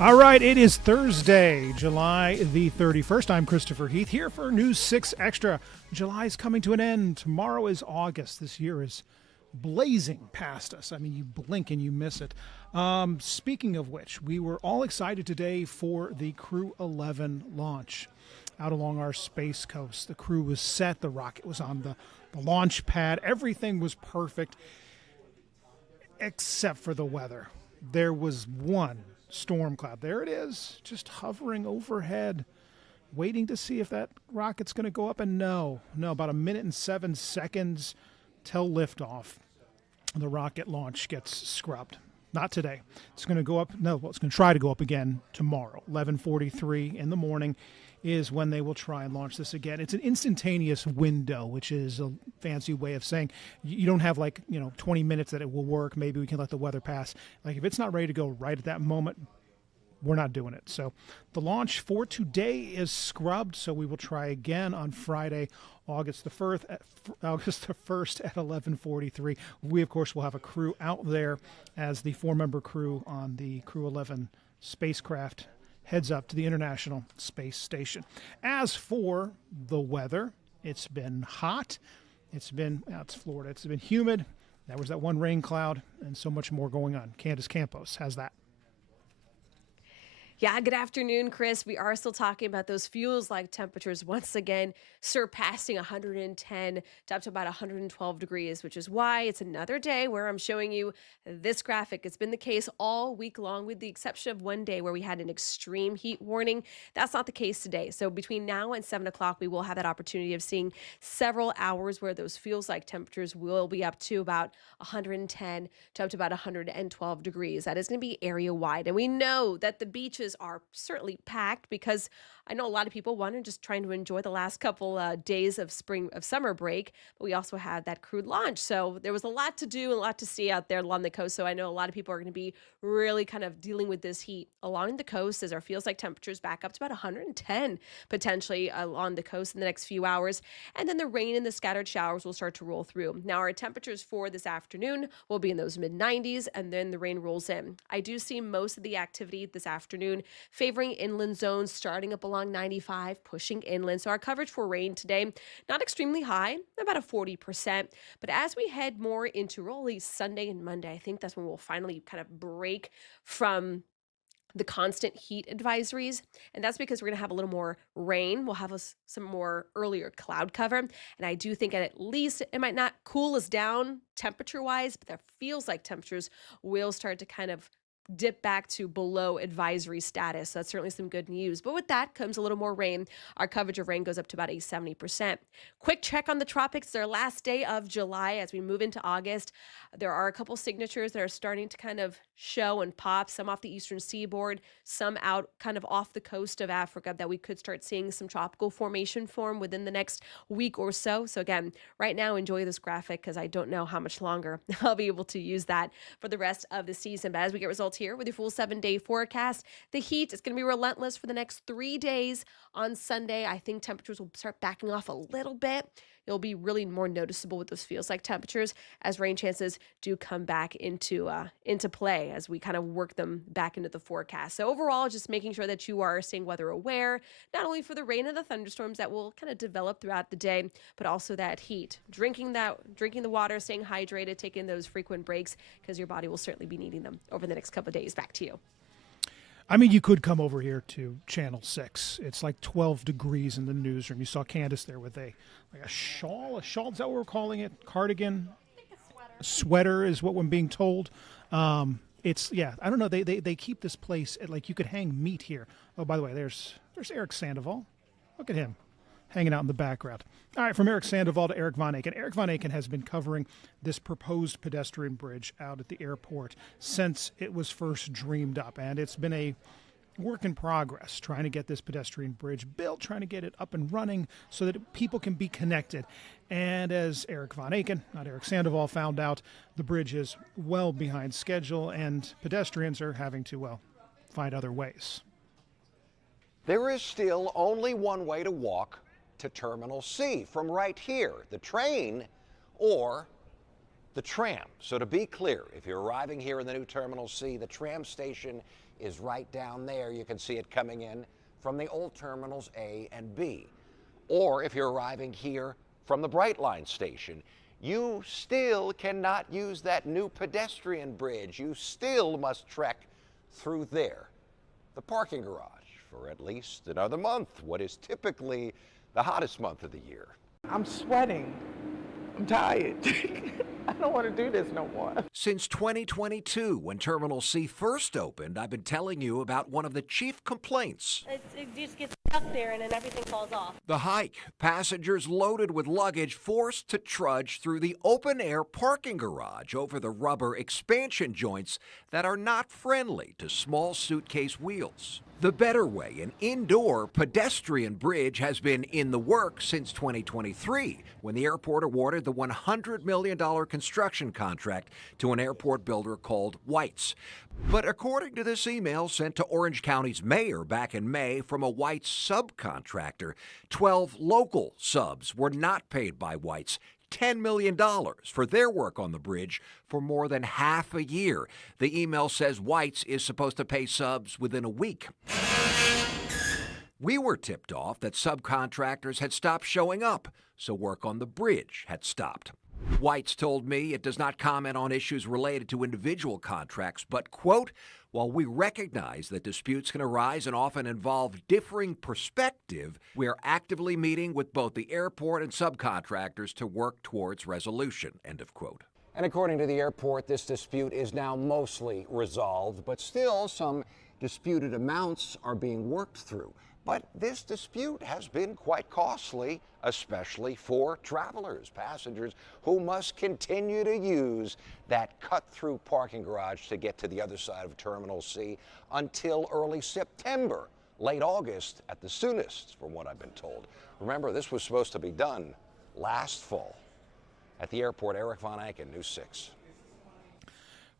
All right, it is Thursday, July the 31st. I'm Christopher Heath here for News 6 Extra. July is coming to an end. Tomorrow is August. This year is blazing past us. I mean, you blink and you miss it. Speaking of which, we were all excited today for the Crew-11 launch out along our space coast. The crew was set. The rocket was on the launch pad. Everything was perfect except for the weather. There was one storm cloud. There it is, just hovering overhead, waiting to see if that rocket's going to go up. And no, about 1 minute and 7 seconds till liftoff, the rocket launch gets scrubbed. Not today. It's going to go up. No, well, it's going to try to go up again tomorrow. 11:43 in the morning is when they will try and launch this again. It's an instantaneous window, which is a fancy way of saying you don't have 20 minutes that it will work. Maybe we can let the weather pass. Like if it's not ready to go right at that moment, we're not doing it. So the launch for today is scrubbed. So we will try again on Friday, August the 1st at 11:43. We, of course, will have a crew out there as the 4-member crew on the Crew-11 spacecraft heads up to the International Space Station. As for the weather, it's been hot. It's Florida. It's been humid. There was that one rain cloud and so much more going on. Candace Campos has that. Yeah, good afternoon, Chris. We are still talking about those feels-like temperatures once again surpassing 110 to up to about 112 degrees, which is why it's another day where I'm showing you this graphic. It's been the case all week long with the exception of one day where we had an extreme heat warning. That's not the case today. So between now and 7 o'clock, we will have that opportunity of seeing several hours where those feels-like temperatures will be up to about 110 to up to about 112 degrees. That is going to be area-wide. And we know that the beaches are certainly packed because I know a lot of people are just trying to enjoy the last couple days of summer break, but we also had that crude launch. So there was a lot to do, a lot to see out there along the coast. So I know a lot of people are going to be really kind of dealing with this heat along the coast as our feels like temperatures back up to about 110 potentially along the coast in the next few hours. And then the rain and the scattered showers will start to roll through. Now our temperatures for this afternoon will be in those mid 90s and then the rain rolls in. I do see most of the activity this afternoon favoring inland zones starting up along 95, pushing inland. So our coverage for rain today, not extremely high, about a 40%. But as we head more into really Sunday and Monday, I think that's when we'll finally kind of break from the constant heat advisories. And that's because we're going to have a little more rain. We'll have some more earlier cloud cover. And I do think at least it might not cool us down temperature wise, but that feels like temperatures will start to kind of dip back to below advisory status. So that's certainly some good news. But with that comes a little more rain. Our coverage of rain goes up to about a 70%. Quick check on the tropics. It's our last day of July as we move into August. There are a couple signatures that are starting to kind of show and pop, some off the eastern seaboard, some out kind of off the coast of Africa that we could start seeing some tropical formation form within the next week or so. So again, right now, enjoy this graphic because I don't know how much longer I'll be able to use that for the rest of the season. But as we get results here with your full 7-day forecast, the heat is going to be relentless for the next 3 days. On Sunday, I think temperatures will start backing off a little bit. It'll be really more noticeable with those feels like temperatures as rain chances do come back into play as we kind of work them back into the forecast. So overall, just making sure that you are staying weather aware, not only for the rain and the thunderstorms that will kind of develop throughout the day, but also that heat. Drinking the water, staying hydrated, taking those frequent breaks because your body will certainly be needing them over the next couple of days. Back to you. I mean, you could come over here to Channel 6. It's like 12 degrees in the newsroom. You saw Candace there with a shawl. A shawl, is that what we're calling it? Cardigan? I think a sweater. A sweater is what I'm being told. I don't know. They keep this place at, like, you could hang meat here. Oh, by the way, there's Eric Sandoval. Look at him hanging out in the background. All right, from Eric Sandoval to Eric Von Aken. Eric Von Aken has been covering this proposed pedestrian bridge out at the airport since it was first dreamed up, and it's been a work in progress trying to get this pedestrian bridge built, trying to get it up and running so that people can be connected. And as Eric Von Aken, not Eric Sandoval, found out, the bridge is well behind schedule, and pedestrians are having to, find other ways. There is still only one way to walk to Terminal C from right here, the train or the tram. So to be clear, if you're arriving here in the new Terminal C, the tram station is right down there. You can see it coming in from the old terminals A and B. Or if you're arriving here from the Brightline station, you still cannot use that new pedestrian bridge. You still must trek through there, the parking garage, for at least another month, what is typically the hottest month of the year. I'm sweating. I'm tired. I don't want to do this no more. Since 2022, when Terminal C first opened, I've been telling you about one of the chief complaints. It just gets stuck there and then everything falls off. The hike. Passengers loaded with luggage forced to trudge through the open-air parking garage over the rubber expansion joints that are not friendly to small suitcase wheels. The better way, an indoor pedestrian bridge, has been in the works since 2023, when the airport awarded the $100 million construction contract to an airport builder called White's. But according to this email sent to Orange County's mayor back in May from a White's subcontractor, 12 local subs were not paid by White's $10 million for their work on the bridge for more than half a year. The email says White's is supposed to pay subs within a week. We were tipped off that subcontractors had stopped showing up, so work on the bridge had stopped. White's told me it does not comment on issues related to individual contracts, but, quote, while we recognize that disputes can arise and often involve differing perspective, we are actively meeting with both the airport and subcontractors to work towards resolution, end of quote. And according to the airport, this dispute is now mostly resolved, but still some disputed amounts are being worked through. But this dispute has been quite costly, especially for travelers, passengers who must continue to use that cut-through parking garage to get to the other side of Terminal C until early September, late August at the soonest, from what I've been told. Remember, this was supposed to be done last fall. At the airport, Eric Von Anken, News 6.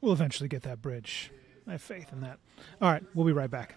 We'll eventually get that bridge. I have faith in that. All right, we'll be right back.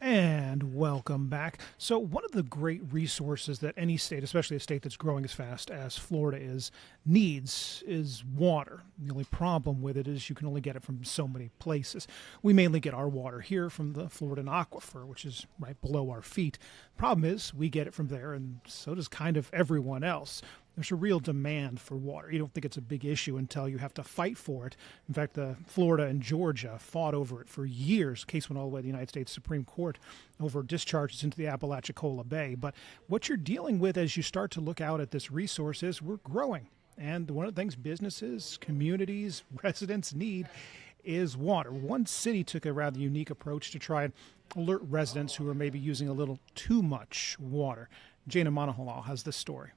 And welcome back. So one of the great resources that any state, especially a state that's growing as fast as Florida is, needs is water. The only problem with it is you can only get it from so many places. We mainly get our water here from the Floridan Aquifer, which is right below our feet. Problem is we get it from there, and so does kind of everyone else. There's a real demand for water. You don't think it's a big issue until you have to fight for it. In fact, Florida and Georgia fought over it for years. The case went all the way to the United States Supreme Court over discharges into the Apalachicola Bay. But what you're dealing with as you start to look out at this resource is we're growing. And one of the things businesses, communities, residents need is water. One city took a rather unique approach to try and alert residents who are maybe using a little too much water. Jana Monahalal has this story.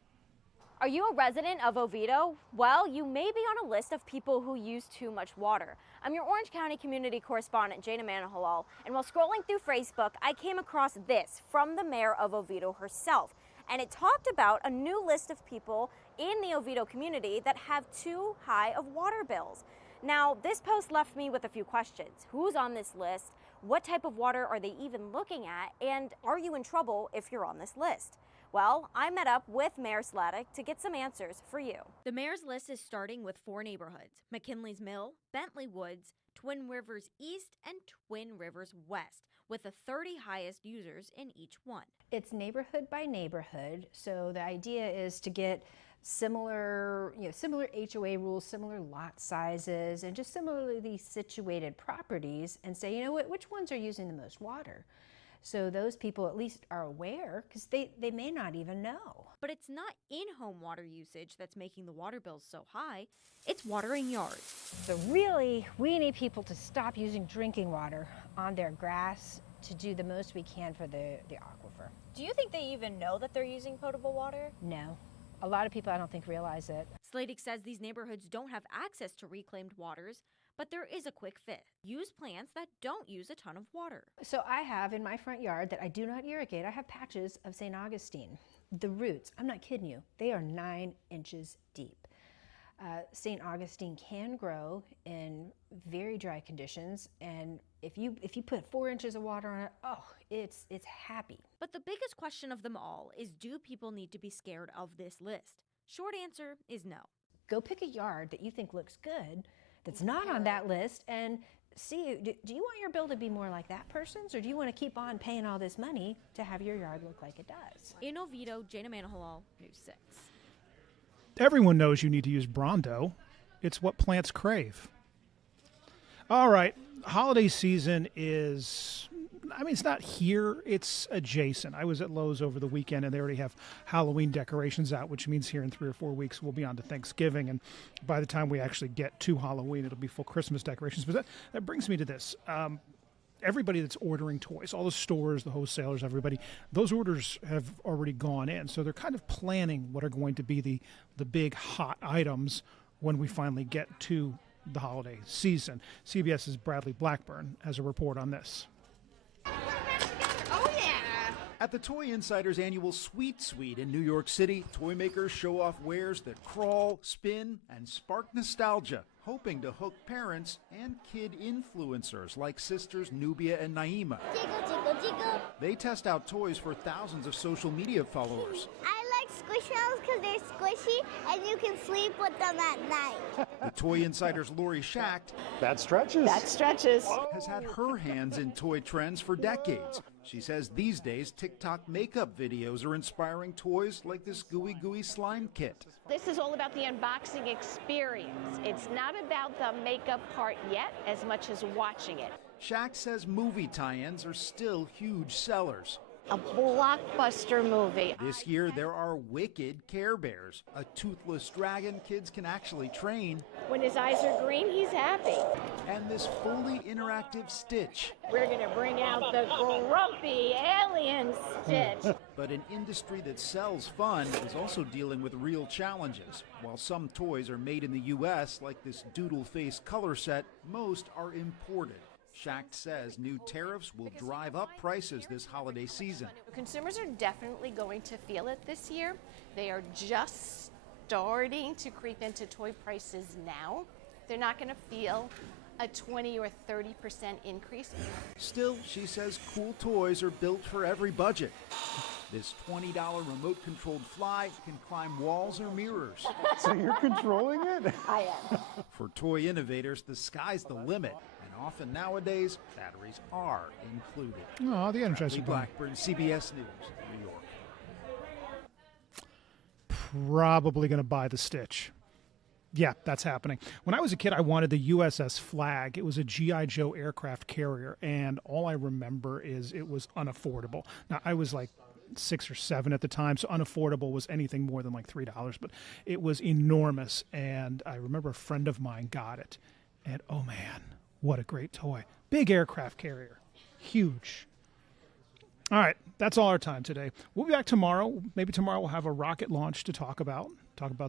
Are you a resident of Oviedo? Well, you may be on a list of people who use too much water. I'm your Orange County community correspondent, Jana Monahalal, and while scrolling through Facebook, I came across this from the mayor of Oviedo herself. And it talked about a new list of people in the Oviedo community that have too high of water bills. Now, this post left me with a few questions. Who's on this list? What type of water are they even looking at? And are you in trouble if you're on this list? Well, I met up with Mayor Sladek to get some answers for you. The mayor's list is starting with 4 neighborhoods: McKinley's Mill, Bentley Woods, Twin Rivers East, and Twin Rivers West, with the 30 highest users in each one. It's neighborhood by neighborhood, so the idea is to get similar HOA rules, similar lot sizes, and just similarly situated properties, and say, you know what, which ones are using the most water? So those people at least are aware, because they may not even know. But it's not in-home water usage that's making the water bills so high. It's watering yards. So really, we need people to stop using drinking water on their grass to do the most we can for the aquifer. Do you think they even know that they're using potable water? No. A lot of people, I don't think, realize it. Sladek says these neighborhoods don't have access to reclaimed waters, but there is a quick fix. Use plants that don't use a ton of water. So I have in my front yard that I do not irrigate, I have patches of St. Augustine. The roots, I'm not kidding you, they are 9 inches deep. St. Augustine can grow in very dry conditions, and if you put 4 inches of water on it, oh, it's happy. But the biggest question of them all is, do people need to be scared of this list? Short answer is no. Go pick a yard that you think looks good, that's not on that list, and see, do you want your bill to be more like that person's, or do you want to keep on paying all this money to have your yard look like it does? In Oviedo, Jana Monahalal, News 6. Everyone knows you need to use Brawndo. It's what plants crave. All right, holiday season is, it's not here, it's adjacent. I was at Lowe's over the weekend, and they already have Halloween decorations out, which means here in 3 or 4 weeks we'll be on to Thanksgiving, and by the time we actually get to Halloween, it'll be full Christmas decorations. But that brings me to this. Everybody that's ordering toys, all the stores, the wholesalers, everybody, those orders have already gone in. So they're kind of planning what are going to be the big hot items when we finally get to the holiday season. CBS's Bradley Blackburn has a report on this. At the Toy Insider's annual Sweet Suite in New York City, toy makers show off wares that crawl, spin, and spark nostalgia, hoping to hook parents and kid influencers like sisters Nubia and Naima. Jiggle, jiggle, jiggle. They test out toys for thousands of social media followers. I like Squishmallows because they're squishy and you can sleep with them at night. The Toy Insider's Lori Schacht That stretches. has had her hands in toy trends for decades. She says these days TikTok makeup videos are inspiring toys like this Gooey Gooey slime kit. This is all about the unboxing experience. It's not about the makeup part yet as much as watching it. Schacht says movie tie-ins are still huge sellers. A blockbuster movie. This year there are wicked Care Bears, a toothless dragon kids can actually train, When his eyes are green, he's happy. and this fully interactive Stitch. We're going to bring out the grumpy alien Stitch. But an industry that sells fun is also dealing with real challenges. While some toys are made in the U.S., like this Doodle Face color set, most are imported. Schacht says new tariffs will drive up prices this holiday season. Consumers are definitely going to feel it this year. They are just starting to creep into toy prices now. They're not going to feel a 20 or 30% increase. Still, she says cool toys are built for every budget. This $20 remote-controlled fly can climb walls or mirrors. So you're controlling it? I am. For toy innovators, the sky's the limit. And often nowadays, batteries are included. Oh, the Energizer Lee Bunny. Blackburn, CBS News, New York. Probably going to buy the Stitch. Yeah, that's happening. When I was a kid, I wanted the USS Flag. It was a G.I. Joe aircraft carrier, and all I remember is it was unaffordable. Now, I was like 6 or 7 at the time, so unaffordable was anything more than like $3, but it was enormous. And I remember a friend of mine got it, and oh man, what a great toy. Big aircraft carrier, huge. All right, that's all our time today. We'll be back tomorrow. Maybe tomorrow we'll have a rocket launch to talk about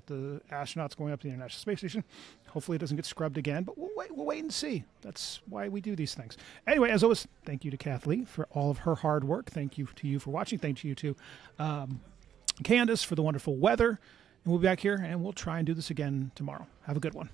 the astronauts going up to the International Space Station. Hopefully it doesn't get scrubbed again, but we'll wait and see. That's why we do these things. Anyway, as always, thank you to Kathleen for all of her hard work. Thank you to you for watching. Thank you to Candace for the wonderful weather. And we'll be back here, and we'll try and do this again tomorrow. Have a good one.